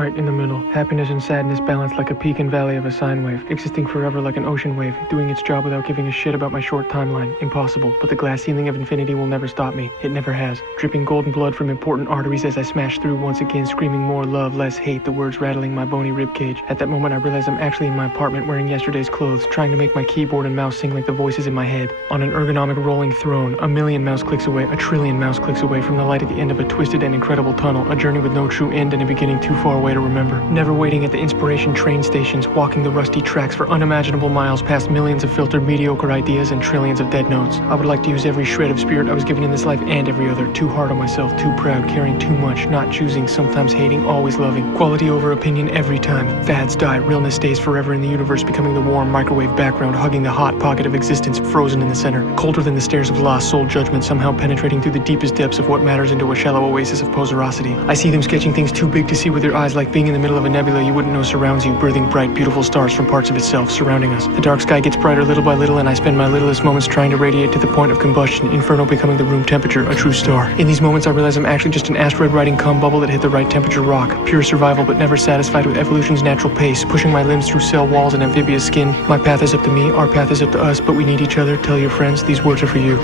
right in the middle. Happiness and sadness balanced like a peak and valley of a sine wave, existing forever like an ocean wave, doing its job without giving a shit about my short timeline. Impossible, but the glass ceiling of infinity will never stop me. It never has. Dripping golden blood from important arteries as I smash through once again, screaming more love, less hate, the words rattling my bony ribcage. At that moment I realize I'm actually in my apartment wearing yesterday's clothes, trying to make my keyboard and mouse sing like the voices in my head. On an ergonomic rolling throne, a million mouse clicks away, a trillion mouse clicks away from the light at the end of a twisted and incredible tunnel, a journey with no true end and a beginning too far away to remember. Never waiting at the inspiration train stations, walking the rusty tracks for unimaginable miles past millions of filtered mediocre ideas and trillions of dead notes. I would like to use every shred of spirit I was given in this life and every other. Too hard on myself, too proud, caring too much, not choosing, sometimes hating, always loving. Quality over opinion every time. Fads die, realness stays forever in the universe, becoming the warm microwave background, hugging the hot pocket of existence, frozen in the center. Colder than the stairs of lost soul judgment, somehow penetrating through the deepest depths of what matters into a shallow oasis of poserosity. I see them sketching things too big to see with their eyes, like being in the middle of a nebula you wouldn't know surrounds you, birthing bright, beautiful stars from parts of itself surrounding us. The dark sky gets brighter little by little, and I spend my littlest moments trying to radiate to the point of combustion, inferno becoming the room temperature, a true star. In these moments I realize I'm actually just an asteroid riding cum bubble that hit the right temperature rock. Pure survival but never satisfied with evolution's natural pace, pushing my limbs through cell walls and amphibious skin. My path is up to me, our path is up to us, but we need each other. Tell your friends, these words are for you.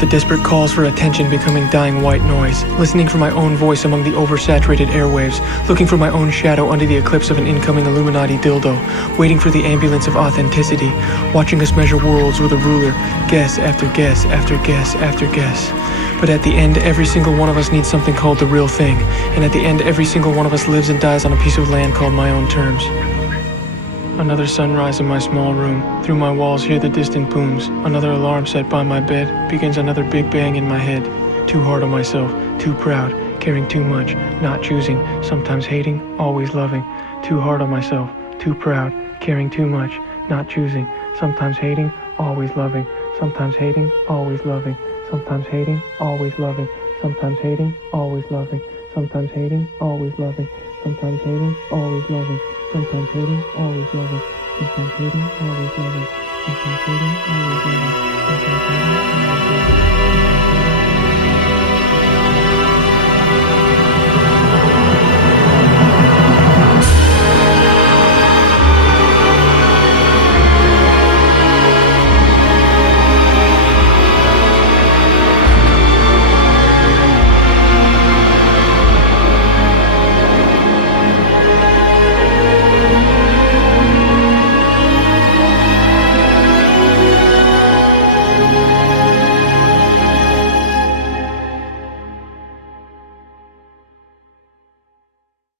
The desperate calls for attention becoming dying white noise, listening for my own voice among the oversaturated airwaves, looking for my own shadow under the eclipse of an incoming Illuminati dildo, waiting for the ambulance of authenticity, watching us measure worlds with a ruler, guess after guess after guess after guess. But at the end, every single one of us needs something called the real thing, and at the end, every single one of us lives and dies on a piece of land called my own terms. Another sunrise in my small room. Through my walls hear the distant booms. Another alarm set by my bed. Begins another big bang in my head. Too hard on myself. Too proud. Caring too much. Not choosing. Sometimes hating. Always loving. Too hard on myself. Too proud. Caring too much. Not choosing. Sometimes hating. Always loving. Sometimes hating. Always loving. Sometimes hating. Always loving. Sometimes hating. Always loving. Sometimes hating. Always loving. Sometimes hating. Always loving. Sometimes hating, always loving. Sometimes hating, always loving. Sometimes hating, always loving.